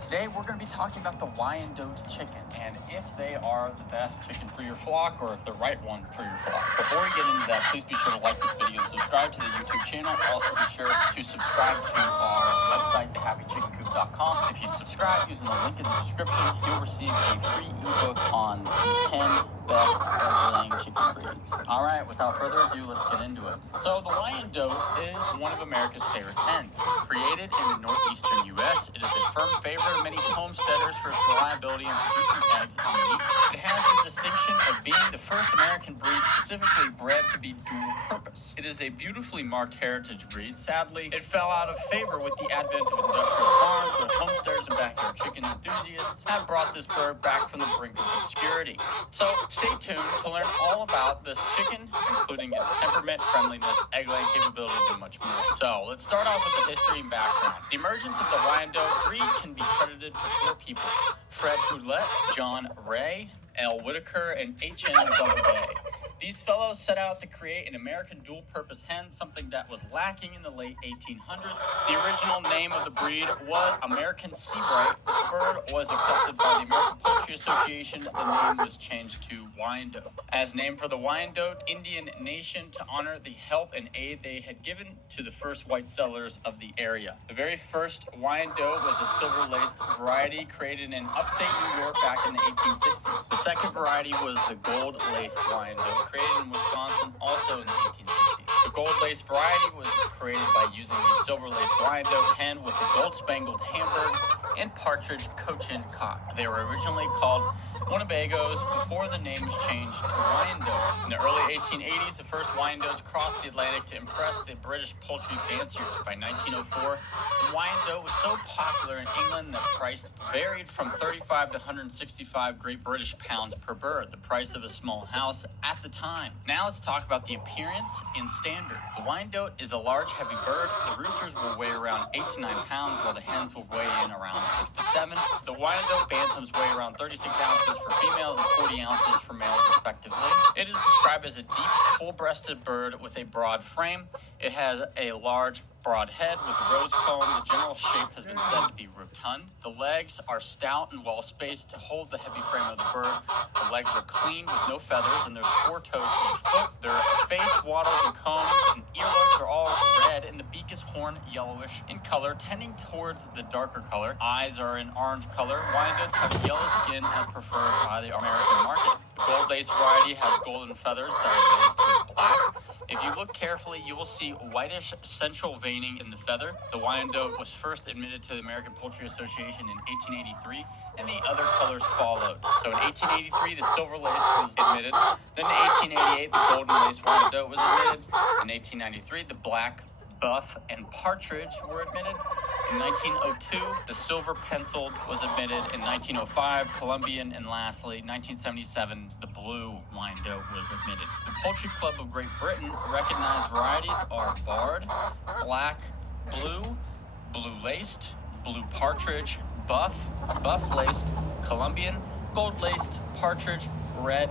Today we're going to be talking about the Wyandotte chicken and if they are the best chicken for your flock or if the right one for your flock. Before we get into that, please be sure to like this video and subscribe to the YouTube channel. Also be sure to subscribe to our website, thehappychickencoop.com. If you subscribe using the link in the description, you'll receive a free ebook on the 10 best egg-laying chicken breeds. Alright, without further ado, let's get into it. So the Wyandotte is one of America's favorite hens. Created in the northeastern U.S., it is a firm favorite of many homesteaders for its reliability in producing eggs and meat. It has the distinction of being the first American breed specifically bred to be dual purpose. It is a beautifully marked heritage breed. Sadly, it fell out of favor with the advent of industrial farms, but homesteaders and backyard chicken enthusiasts have brought this bird back from the brink of obscurity. So stay tuned to learn all about this chicken, including its temperament, friendliness, egg-laying capabilities, and much more. So let's start off with the history and background. The emergence of the Wyandotte breed can be credited to 4 people: Fred Ouellette, John Ray, L. Whitaker, and H.N. Doubleday. These fellows set out to create an American dual-purpose hen, something that was lacking in the late 1800s. The original name of the breed was American Seabright. The bird was accepted by the American Poultry Association. The name was changed to Wyandotte, as named for the Wyandotte Indian Nation to honor the help and aid they had given to the first white settlers of the area. The very first Wyandotte was a silver-laced variety created in upstate New York back in the 1860s. The second variety was the gold-laced Wyandotte, created in Wisconsin also in the 1860s. The gold-laced variety was created by using the silver-laced Wyandotte hen with the gold-spangled Hamburg and partridge Cochin cock. They were originally called Winnebagos before the name was changed to Wyandotte. In the early 1880s, the first Wyandottes crossed the Atlantic to impress the British poultry fanciers. By 1904, the Wyandotte was so popular in England that the price varied from 35 to 165 Great British pounds per bird, the price of a small house at the time. Now let's talk about the appearance and standard. The Wyandotte is a large, heavy bird. The roosters will weigh around 8 to 9 pounds, while the hens will weigh in around 6 to 7. The Wyandotte bantams weigh around 36 ounces for females and 40 ounces for males, respectively. It is described as a deep, full-breasted bird with a broad frame. It has a large, broad head with a rose comb. The general shape has been said to be rotund. The legs are stout and well-spaced to hold the heavy frame of the bird. The legs are clean with no feathers, and there's 4 toes to each foot. Their face, wattles, and combs and earlobes are all red, and the beak is horn yellowish in color, tending towards the darker color. Eyes are an orange color. Wyandottes have a yellow skin as preferred by the American market. The gold-laced variety has golden feathers that are laced with black. If you look carefully, you will see whitish central veining in the feather. The Wyandotte was first admitted to the American Poultry Association in 1883, and the other colors followed. So in 1883, the silver lace was admitted. Then in 1888, the golden lace Wyandotte was admitted. In 1893, the black, buff, and partridge were admitted. In 1902, the silver penciled was admitted. In 1905, Colombian, and lastly, 1977, the blue Wyandotte was admitted. The Poultry Club of Great Britain recognized varieties are barred, black, blue, blue-laced, blue partridge, buff, buff-laced, Colombian, gold-laced, partridge, red,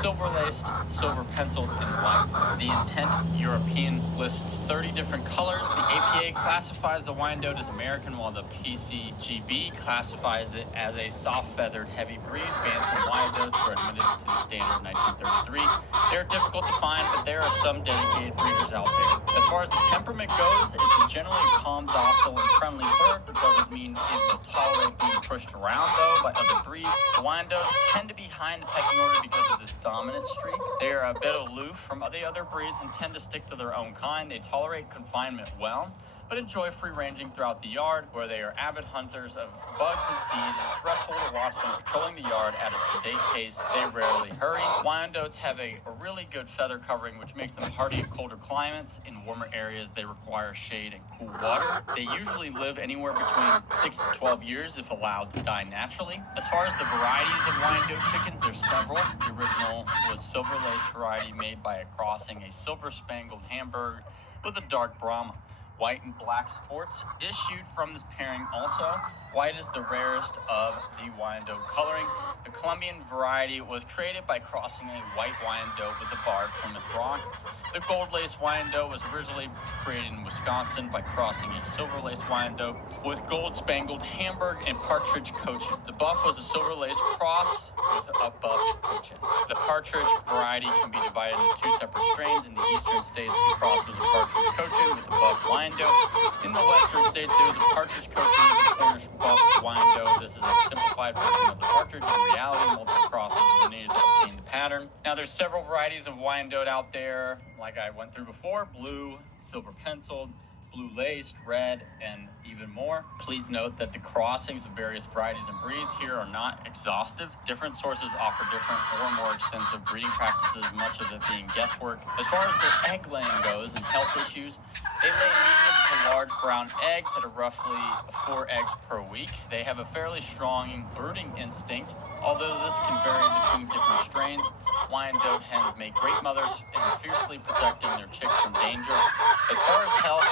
silver-laced, silver-penciled, and white. The Intent European lists 30 different colors. The APA classifies the Wyandotte as American, while the PCGB classifies it as a soft-feathered, heavy breed. Bantam Wyandottes were admitted to the standard in 1933. They are difficult to find, but there are some dedicated breeders out there. As far as the temperament goes, it's a generally calm, docile, and friendly bird. That doesn't mean it will tolerate being pushed around, though, by other breeds. The Wyandottes tend to be high in the pecking order because of this dominant streak. They are a bit aloof from the other breeds and tend to stick to their own kind. They tolerate confinement well, but enjoy free-ranging throughout the yard, where they are avid hunters of bugs and seeds. It's restful to watch them patrolling the yard at a sedate pace. They rarely hurry. Wyandottes have a really good feather covering, which makes them hardy in colder climates. In warmer areas, they require shade and cool water. They usually live anywhere between 6 to 12 years if allowed to die naturally. As far as the varieties of Wyandotte chickens, there's several. The original was silver-laced variety made by crossing a silver-spangled Hamburg with a dark Brahma. white and black sports, issued from this pairing also. White is the rarest of the Wyandotte coloring. The Colombian variety was created by crossing a white Wyandotte with a barred Plymouth Rock. The gold lace Wyandotte was originally created in Wisconsin by crossing a silver lace Wyandotte with gold spangled Hamburg and partridge cochin. The buff was a silver lace cross with a buff cochin. The partridge variety can be divided into two separate strains. In the eastern states, the cross was a partridge cochin with a buff Wyandotte. In the western states, it was a partridge cochin with a Cornish buff Wyandotte. This is a simplified version of the partridge. In reality, multiple crosses were needed to obtain the pattern. Now, there's several varieties of Wyandotte out there, like I went through before: blue, silver penciled, blue laced, red, and even more. Please note that the crossings of various varieties and breeds here are not exhaustive. Different sources offer different or more extensive breeding practices, much of it being guesswork. As far as the egg laying goes and health issues, they lay medium to large brown eggs at a roughly 4 eggs per week. They have a fairly strong brooding instinct, although this can vary between different strains. Wyandotte hens make great mothers and fiercely protecting their chicks from danger. As far as health,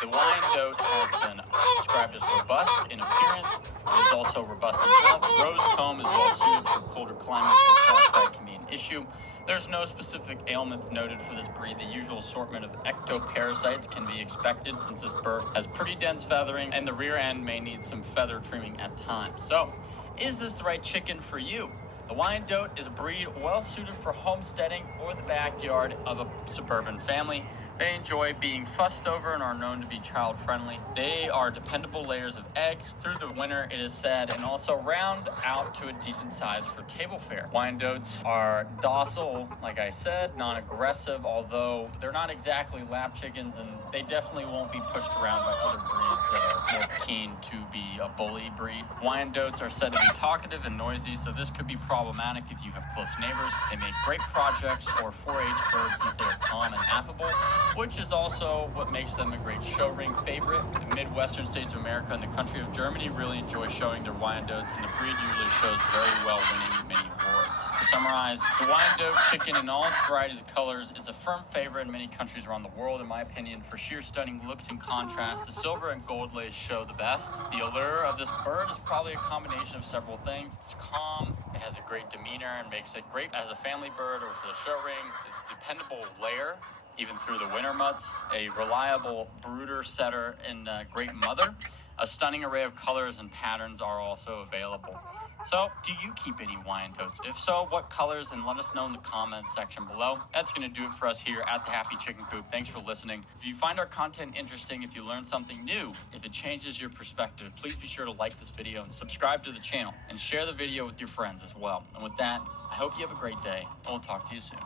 the Wyandotte has been described as robust in appearance. It is also robust in health. Rose comb is well suited for colder climates, but frostbite can be an issue. There's no specific ailments noted for this breed. The usual assortment of ectoparasites can be expected since this bird has pretty dense feathering and the rear end may need some feather trimming at times. So, is this the right chicken for you? The Wyandotte is a breed well suited for homesteading or the backyard of a suburban family. They enjoy being fussed over and are known to be child-friendly. They are dependable layers of eggs through the winter, it is said, and also round out to a decent size for table fare. Wyandottes are docile, like I said, non-aggressive, although they're not exactly lap chickens, and they definitely won't be pushed around by other breeds that are more keen to be a bully breed. Wyandottes are said to be talkative and noisy, so this could be problematic if you have close neighbors. They make great projects or 4-H birds since they are calm and affable, which is also what makes them a great show ring favorite. The Midwestern states of America and the country of Germany really enjoy showing their Wyandottes, and the breed usually shows very well, winning many awards. To summarize, the Wyandotte chicken in all its varieties of colors is a firm favorite in many countries around the world, in my opinion. For sheer stunning looks and contrast, the silver and gold lace show the best. The allure of this bird is probably a combination of several things. It's calm, it has a great demeanor, and makes it great as a family bird or for the show ring. It's a dependable layer, even through the winter months, a reliable brooder, setter, and a great mother. A stunning array of colors and patterns are also available. So, do you keep any Wyandottes? If so, what colors? And let us know in the comments section below. That's going to do it for us here at the Happy Chicken Coop. Thanks for listening. If you find our content interesting, if you learned something new, if it changes your perspective, please be sure to like this video and subscribe to the channel and share the video with your friends as well. And with that, I hope you have a great day, and we'll talk to you soon.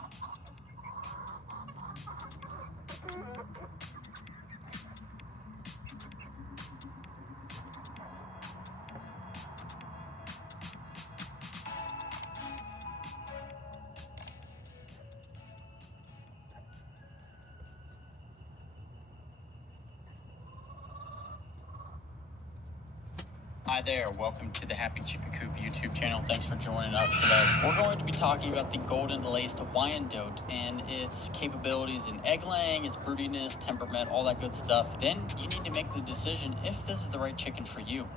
Hi there, welcome to the Happy Chicken Coop YouTube channel. Thanks for joining us today. We're going to be talking about the golden laced Wyandotte and its capabilities in egg laying, its broodiness, temperament, all that good stuff. Then you need to make the decision if this is the right chicken for you.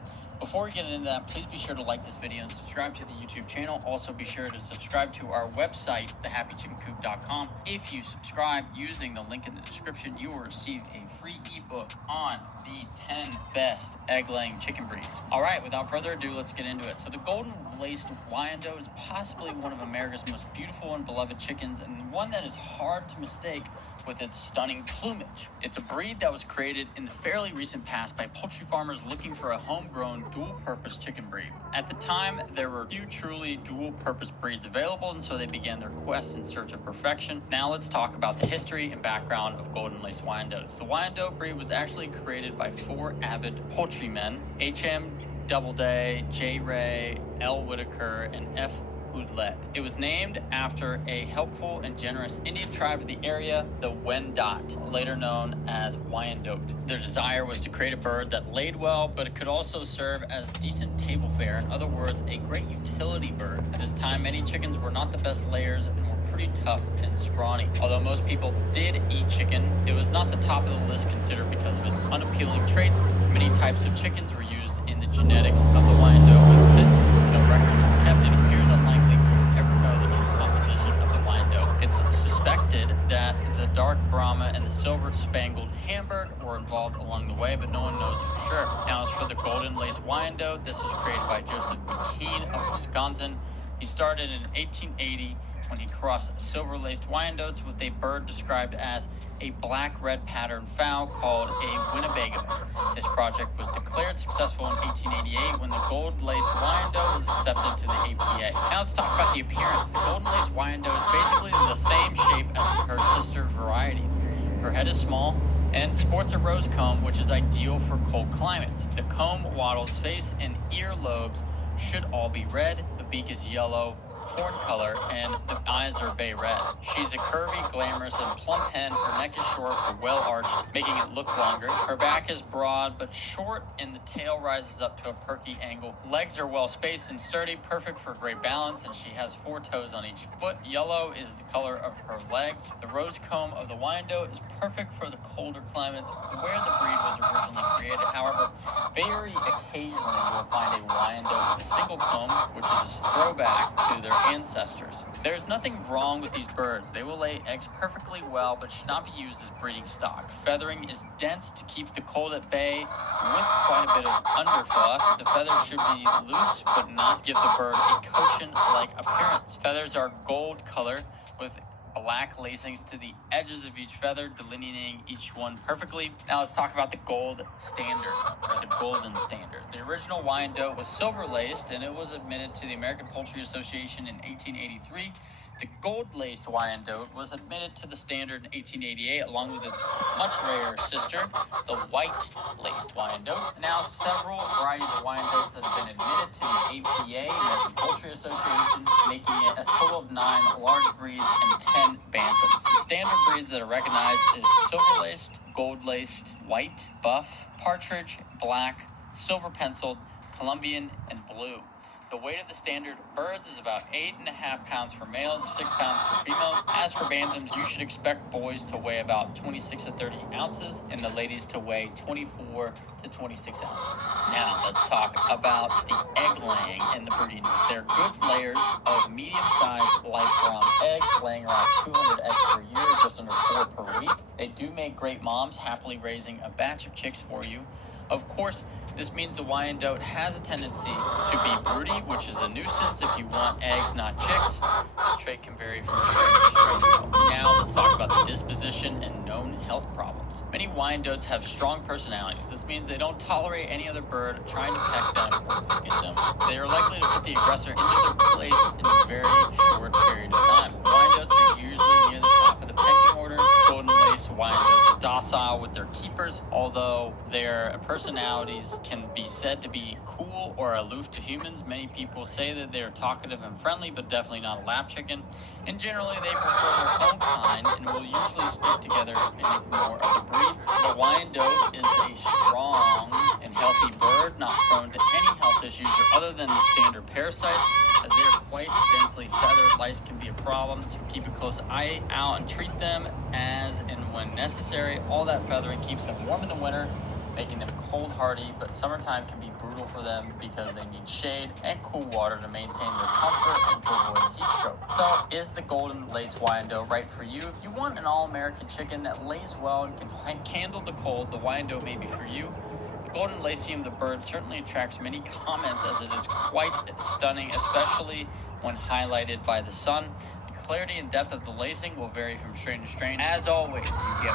Before we get into that, please be sure to like this video and subscribe to the YouTube channel. Also be sure to subscribe to our website, thehappychickencoop.com. If you subscribe using the link in the description, you will receive a free ebook on the 10 best egg-laying chicken breeds. All right, without further ado, let's get into it. So the golden laced Wyandotte is possibly one of America's most beautiful and beloved chickens, and one that is hard to mistake with its stunning plumage. It's a breed that was created in the fairly recent past by poultry farmers looking for a homegrown dual-purpose chicken breed. At the time, there were few truly dual-purpose breeds available, and so they began their quest in search of perfection. Now let's talk about the history and background of golden laced Wyandottes. The Wyandotte breed was actually created by 4 avid poultrymen: H.M. Doubleday, J. Ray, L. Whitaker, and F. Hoodlet. It was named after a helpful and generous Indian tribe of the area, the Wendat, later known as Wyandotte. Their desire was to create a bird that laid well, but it could also serve as decent table fare. In other words, a great utility bird. At this time, many chickens were not the best layers and were pretty tough and scrawny. Although most people did eat chicken, it was not the top of the list considered because of its unappealing traits. Many types of chickens were used in the genetics of the Wyandotte, but since no records were kept, it appears unlikely we will ever know the true composition of the Wyandotte. It's suspected that the dark Brahma and the silver spangled Hamburg were involved along the way, but no one knows for sure. Now, as for the golden lace Wyandotte, this was created by Joseph McKean of Wisconsin. He started in 1880 when he crossed silver-laced Wyandottes with a bird described as a black-red patterned fowl called a Winnebago. This project was declared successful in 1888 when the gold-laced Wyandotte was accepted to the APA. Now let's talk about the appearance. The golden-laced Wyandotte is basically the same shape as her sister varieties. Her head is small and sports a rose comb, which is ideal for cold climates. The comb, wattles, face, and ear lobes should all be red. The beak is yellow, horn color, and the eyes are bay red. She's a curvy, glamorous, and plump hen. Her neck is short but well arched, making it look longer. Her back is broad but short, and the tail rises up to a perky angle. Legs are well spaced and sturdy, perfect for great balance, and she has 4 toes on each foot. Yellow is the color of her legs. The rose comb of the Wyandotte is perfect for the colder climates where the breed was originally created. However, very occasionally you will find a Wyandotte with a single comb, which is a throwback to their ancestors. There's nothing wrong with these birds. They will lay eggs perfectly well, but should not be used as breeding stock. Feathering is dense to keep the cold at bay with quite a bit of underfluff. The feathers should be loose, but not give the bird a cushion-like appearance. Feathers are gold color with black lacings to the edges of each feather, delineating each one perfectly. Now let's talk about the gold standard, or the golden standard. The original Wyandotte was silver-laced, and it was admitted to the American Poultry Association in 1883. The gold-laced Wyandotte was admitted to the standard in 1888, along with its much rarer sister, the white-laced Wyandotte. Now, several varieties of Wyandottes that have been admitted to the APA, American Poultry Association, making it a total of 9 large breeds and 10 bantams. The standard breeds that are recognized is silver-laced, gold-laced, white, buff, partridge, black, silver-penciled, Colombian, and blue. The weight of the standard birds is about 8.5 pounds for males and 6 pounds for females. As for bantams, you should expect boys to weigh about 26 to 30 ounces and the ladies to weigh 24 to 26 ounces. Now, let's talk about the egg laying and the breeding. They're good layers of medium-sized light brown eggs, laying around 200 eggs per year, just under 4 per week. They do make great moms, happily raising a batch of chicks for you. Of course, this means the Wyandotte has a tendency to be broody, which is a nuisance if you want eggs, not chicks. This trait can vary from strain to strain. Now, let's talk about the disposition and known health problems. Many Wyandottes have strong personalities. This means they don't tolerate any other bird trying to peck them or pick at them. They are likely to put the aggressor into their place in a very short period of time. Wyandottes are usually near the top of the pecking order. Golden lace Wyandottes are docile with their keepers, although their personalities can be said to be cool or aloof to humans. Many people say that they are talkative and friendly, but definitely not a lap chicken. And generally, they prefer their own kind and will usually stick together and ignore other breeds. The Wyandotte is a strong and healthy bird, not prone to any health issues other than the standard parasites. As they are quite densely feathered, lice can be a problem, so keep a close eye out and treat them as and when necessary. All that feathering keeps them warm in the winter, making them cold hardy, but summertime can be brutal for them because they need shade and cool water to maintain their comfort and to avoid heat stroke. So, is the golden lace Wyandotte right for you? If you want an all-American chicken that lays well and can handle the cold, the Wyandotte may be for you. The golden lacium, the bird, certainly attracts many comments as it is quite stunning, especially when highlighted by the sun. The clarity and depth of the lacing will vary from strain to strain. As always, you get